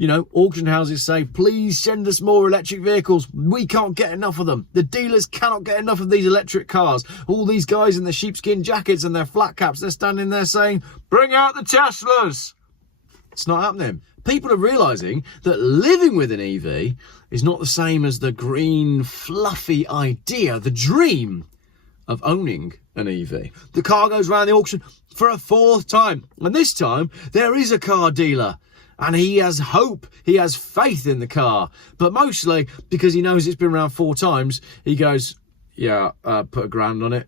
You know, auction houses say, please send us more electric vehicles. We can't get enough of them. The dealers cannot get enough of these electric cars. All these guys in their sheepskin jackets and their flat caps, they're standing there saying, bring out the Teslas. It's not happening. People are realising that living with an EV is not the same as the green, fluffy idea, the dream of owning an EV. The car goes around the auction for a fourth time. And this time, there is a car dealer. And he has hope, he has faith in the car. But mostly, because he knows it's been around 4 times, he goes, yeah, put £1,000 on it.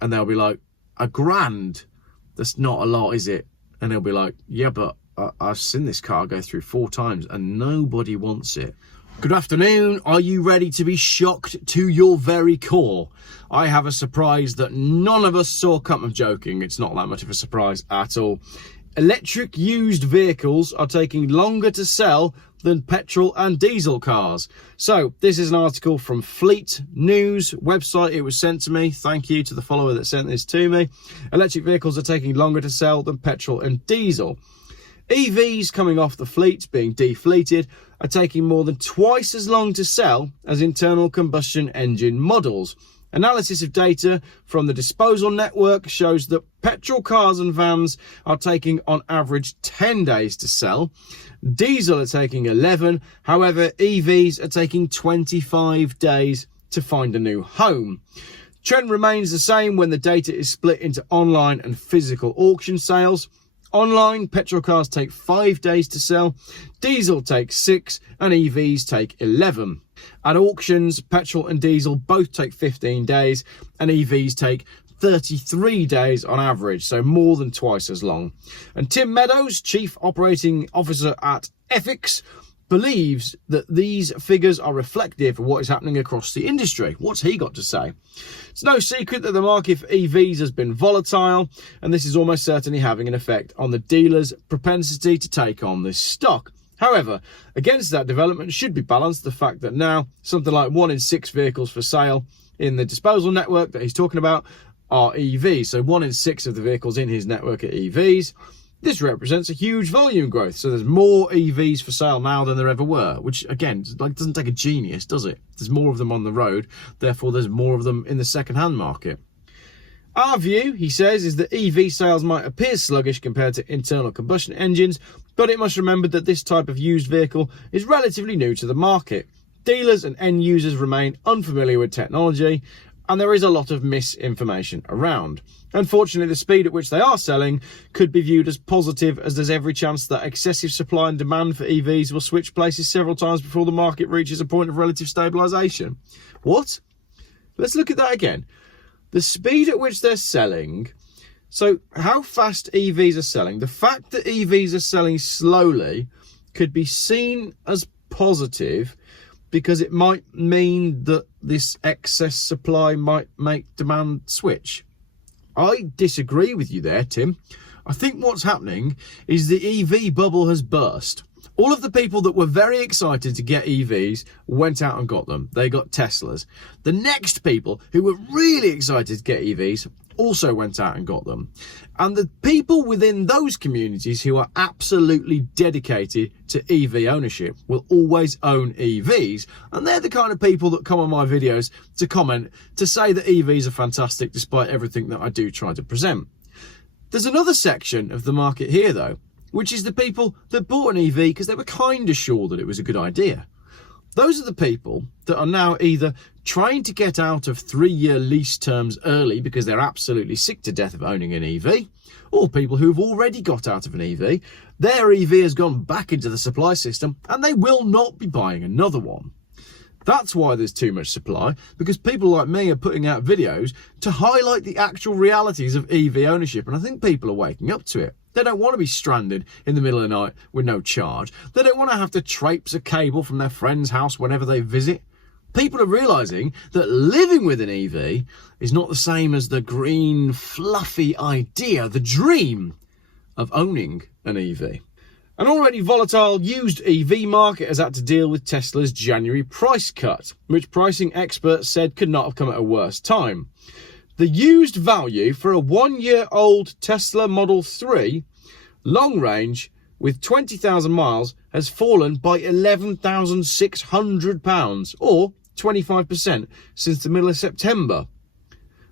And they'll be like, £1,000? That's not a lot, is it? And he'll be like, yeah, but I've seen this car go through 4 times and nobody wants it. Good afternoon. Are you ready to be shocked to your very core? I have a surprise that none of us saw coming. I'm joking. It's not that much of a surprise at all. Electric used vehicles are taking longer to sell than petrol and diesel cars. So this is an article from Fleet News website. It was sent to me. Thank you to the follower that sent this to me. Electric vehicles are taking longer to sell than petrol and diesel. EVs coming off the fleets being defleeted are taking more than twice as long to sell as internal combustion engine models. Analysis of data from the disposal network shows that petrol cars and vans are taking on average 10 days to sell. Diesel are taking 11. However, EVs are taking 25 days to find a new home. Trend remains the same when the data is split into online and physical auction sales. Online, petrol cars take 5 days to sell, diesel takes 6, and EVs take 11. At auctions, petrol and diesel both take 15 days, and EVs take 33 days on average, so more than twice as long. And Tim Meadows, Chief Operating Officer at Ethics, believes that these figures are reflective of what is happening across the industry. What's he got to say? It's no secret that the market for EVs has been volatile, and this is almost certainly having an effect on the dealer's propensity to take on this stock. However, against that development should be balanced the fact that now something like 1 in 6 vehicles for sale in the disposal network that he's talking about are EVs. So 1 in 6 of the vehicles in his network are EVs. This represents a huge volume growth. So there's more EVs for sale now than there ever were, which again, doesn't take a genius, does it? There's more of them on the road. Therefore, there's more of them in the second-hand market. Our view, he says, is that EV sales might appear sluggish compared to internal combustion engines, but it must remember that this type of used vehicle is relatively new to the market. Dealers and end users remain unfamiliar with technology, and there is a lot of misinformation around. Unfortunately, the speed at which they are selling could be viewed as positive, as there's every chance that excessive supply and demand for EVs will switch places several times before the market reaches a point of relative stabilisation. What? Let's look at that again. The speed at which they're selling. So how fast EVs are selling. The fact that EVs are selling slowly could be seen as positive because it might mean that this excess supply might make demand switch. I disagree with you there, Tim. I think what's happening is the EV bubble has burst. All of the people that were very excited to get EVs went out and got them. They got Teslas. The next people who were really excited to get EVs also went out and got them. And the people within those communities who are absolutely dedicated to EV ownership will always own EVs. And they're the kind of people that come on my videos to comment, to say that EVs are fantastic despite everything that I do try to present. There's another section of the market here, though, which is the people that bought an EV because they were kind of sure that it was a good idea. Those are the people that are now either trying to get out of 3-year lease terms early because they're absolutely sick to death of owning an EV, or people who've already got out of an EV. Their EV has gone back into the supply system and they will not be buying another one. That's why there's too much supply, because people like me are putting out videos to highlight the actual realities of EV ownership, and I think people are waking up to it. They don't want to be stranded in the middle of the night with no charge. They don't want to have to traipse a cable from their friend's house whenever they visit. People are realising that living with an EV is not the same as the green, fluffy idea, the dream of owning an EV. An already volatile used EV market has had to deal with Tesla's January price cut, which pricing experts said could not have come at a worse time. The used value for a 1-year-old Tesla Model 3 long range with 20,000 miles has fallen by £11,600, or 25% since the middle of September.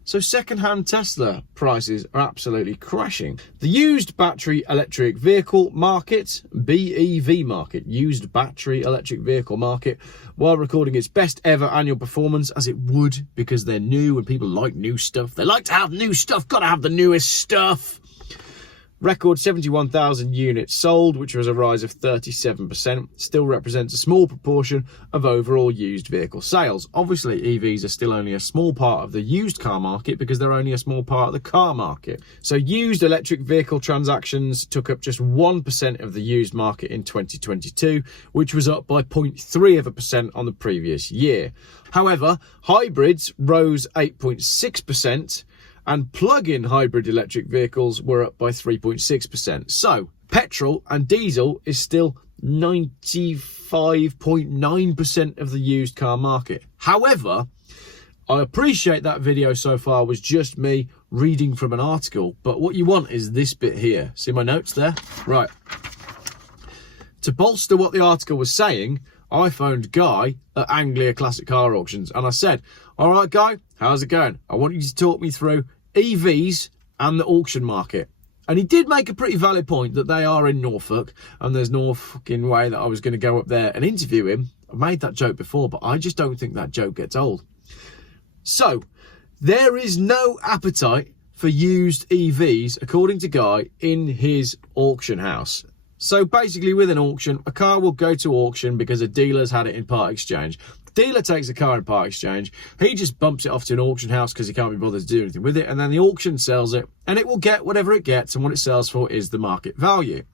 So second-hand Tesla prices are absolutely crashing. The used battery electric vehicle market, BEV market, used battery electric vehicle market, while recording its best ever annual performance, as it would, because they're new and people like new stuff. They like to have new stuff, gotta have the newest stuff. Record 71,000 units sold, which was a rise of 37%, still represents a small proportion of overall used vehicle sales. Obviously, EVs are still only a small part of the used car market because they're only a small part of the car market. So used electric vehicle transactions took up just 1% of the used market in 2022, which was up by 0.3% on the previous year. However, hybrids rose 8.6%, and plug-in hybrid electric vehicles were up by 3.6%. So, petrol and diesel is still 95.9% of the used car market. However, I appreciate that video so far was just me reading from an article, but what you want is this bit here. See my notes there? Right. To bolster what the article was saying, I phoned Guy at Anglia Car Auctions, and I said, all right, Guy, how's it going? I want you to talk me through EVs and the auction market. And he did make a pretty valid point that they are in Norfolk, and there's no fucking way that I was going to go up there and interview him. I've made that joke before, but I just don't think that joke gets old. So, there is no appetite for used EVs, according to Guy, in his auction house. So basically, with an auction, a car will go to auction because a dealer's had it in part exchange. Dealer takes the car in part exchange, he just bumps it off to an auction house because he can't be bothered to do anything with it, and then the auction sells it, and it will get whatever it gets, and what it sells for is the market value.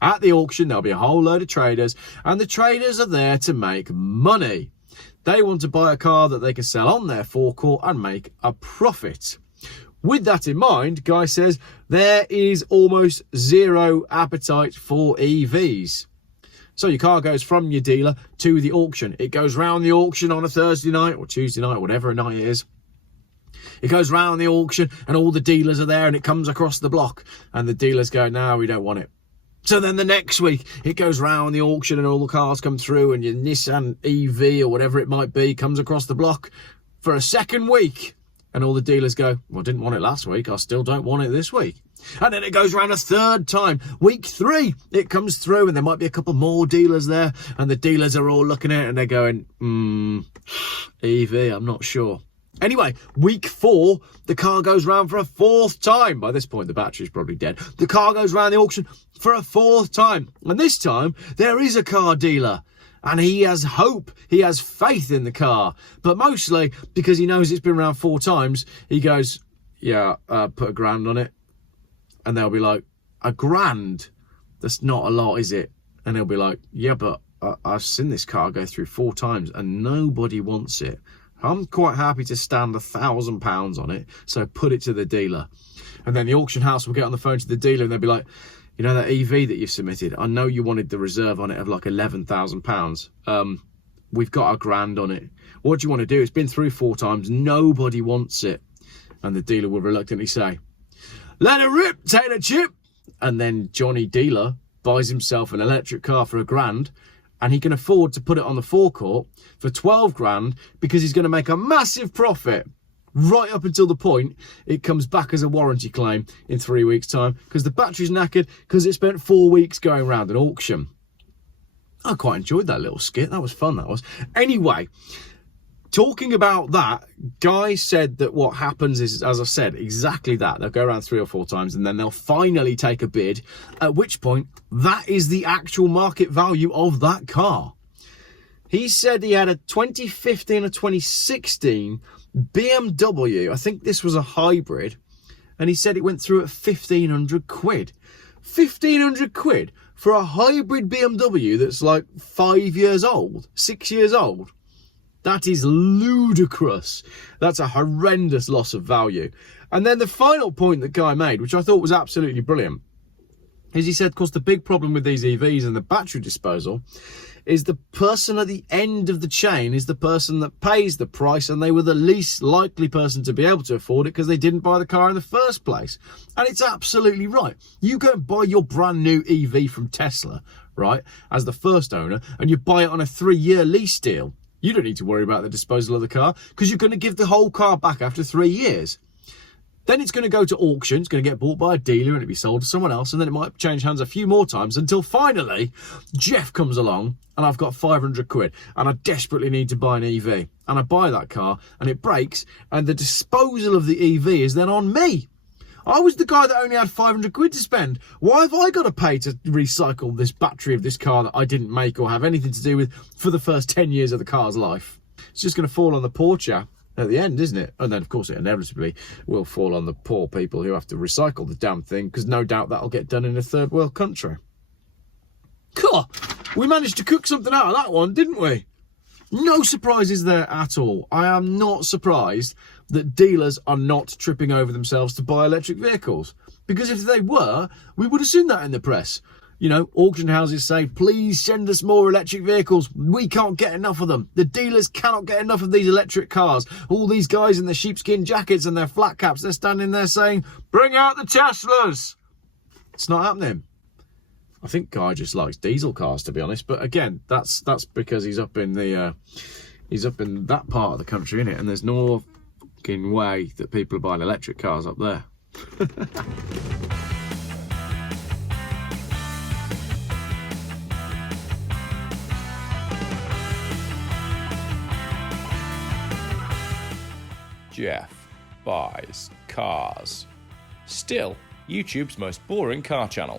At the auction, there'll be a whole load of traders, and the traders are there to make money. They want to buy a car that they can sell on their forecourt and make a profit. With that in mind, Guy says there is almost zero appetite for EVs. So your car goes from your dealer to the auction. It goes round the auction on a Thursday night or Tuesday night, whatever a night it is. It goes round the auction and all the dealers are there, and it comes across the block, and the dealers go, no, we don't want it. So then the next week it goes round the auction and all the cars come through, and your Nissan EV or whatever it might be comes across the block for a second week. And all the dealers go, well, I didn't want it last week, I still don't want it this week. And then it goes around a third time. Week 3, it comes through, and there might be a couple more dealers there, and the dealers are all looking at it and they're going, EV, I'm not sure. Anyway, week 4, the car goes round for a 4th time. By this point, the battery's probably dead. The car goes round the auction for a 4th time. And this time, there is a car dealer. And he has hope, he has faith in the car. But mostly, because he knows it's been around 4 times, he goes, yeah, put £1,000 on it. And they'll be like, £1,000? That's not a lot, is it? And he'll be like, yeah, but I've seen this car go through 4 times and nobody wants it. I'm quite happy to stand £1,000 on it, so put it to the dealer. And then the auction house will get on the phone to the dealer and they'll be like, you know, that EV that you've submitted, I know you wanted the reserve on it of like £11,000. We've got £1,000 on it. What do you want to do? It's been through 4 times. Nobody wants it. And the dealer will reluctantly say, let it rip, tater chip. And then Johnny Dealer buys himself an electric car for £1,000, and he can afford to put it on the forecourt for 12 grand because he's going to make a massive profit. Right up until the point it comes back as a warranty claim in 3 weeks' time because the battery's knackered because it spent 4 weeks going around an auction. I quite enjoyed that little skit. That was fun, that was. Anyway, talking about that, Guy said that what happens is, as I said, exactly that. They'll go around 3 or 4 times and then they'll finally take a bid, at which point that is the actual market value of that car. He said he had a 2015 or 2016 BMW, I think this was a hybrid, and he said it went through at 1,500 quid. 1,500 quid for a hybrid BMW that's like 5 years old, 6 years old. That is ludicrous. That's a horrendous loss of value. And then the final point that Guy made, which I thought was absolutely brilliant, is he said, of course, the big problem with these EVs and the battery disposal is the person at the end of the chain is the person that pays the price, and they were the least likely person to be able to afford it because they didn't buy the car in the first place. And it's absolutely right. You go and buy your brand new EV from Tesla, right, as the first owner, and you buy it on a 3-year lease deal. You don't need to worry about the disposal of the car because you're going to give the whole car back after 3 years. Then it's going to go to auction, it's going to get bought by a dealer and it'll be sold to someone else, and then it might change hands a few more times until finally Geoff comes along and I've got 500 quid and I desperately need to buy an EV. And I buy that car and it breaks, and the disposal of the EV is then on me. I was the guy that only had 500 quid to spend. Why have I got to pay to recycle this battery of this car that I didn't make or have anything to do with for the first 10 years of the car's life? It's just going to fall on the poor chap at the end, isn't it? And then, of course, it inevitably will fall on the poor people who have to recycle the damn thing, because no doubt that'll get done in a third world country. God, we managed to cook something out of that one, didn't we? No surprises there at all. I am not surprised that dealers are not tripping over themselves to buy electric vehicles, because if they were, we would have seen that in the press. You know, auction houses say, please send us more electric vehicles. We can't get enough of them. The dealers cannot get enough of these electric cars. All these guys in their sheepskin jackets and their flat caps, they're standing there saying, bring out the Teslas. It's not happening. I think Guy just likes diesel cars, to be honest. But again, that's because he's up in the that part of the country, innit? And there's no fucking way that people are buying electric cars up there. Geoff buys cars. Still YouTube's most boring car channel.